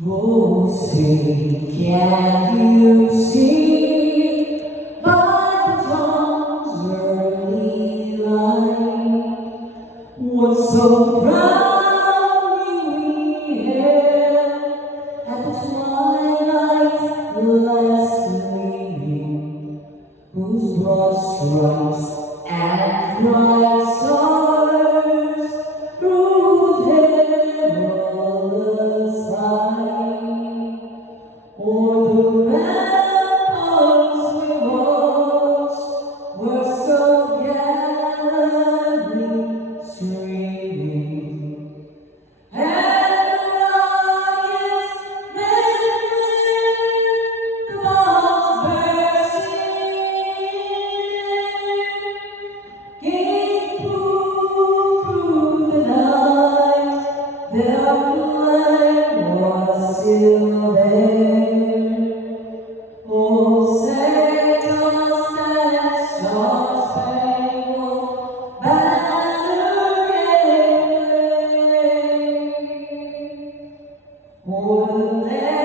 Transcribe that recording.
Oh, say, can you see by the dawn's early light what so proudly we hailed at the twilight's last gleaming, whose broad stripes and bright stars through the perilous light o'er the ramparts we watched were so gallantly streaming, and the rockets then with the bombs bursting gave proof through the night their flag was still there. Oh, say does that star-spangled banner yet wave o'er the land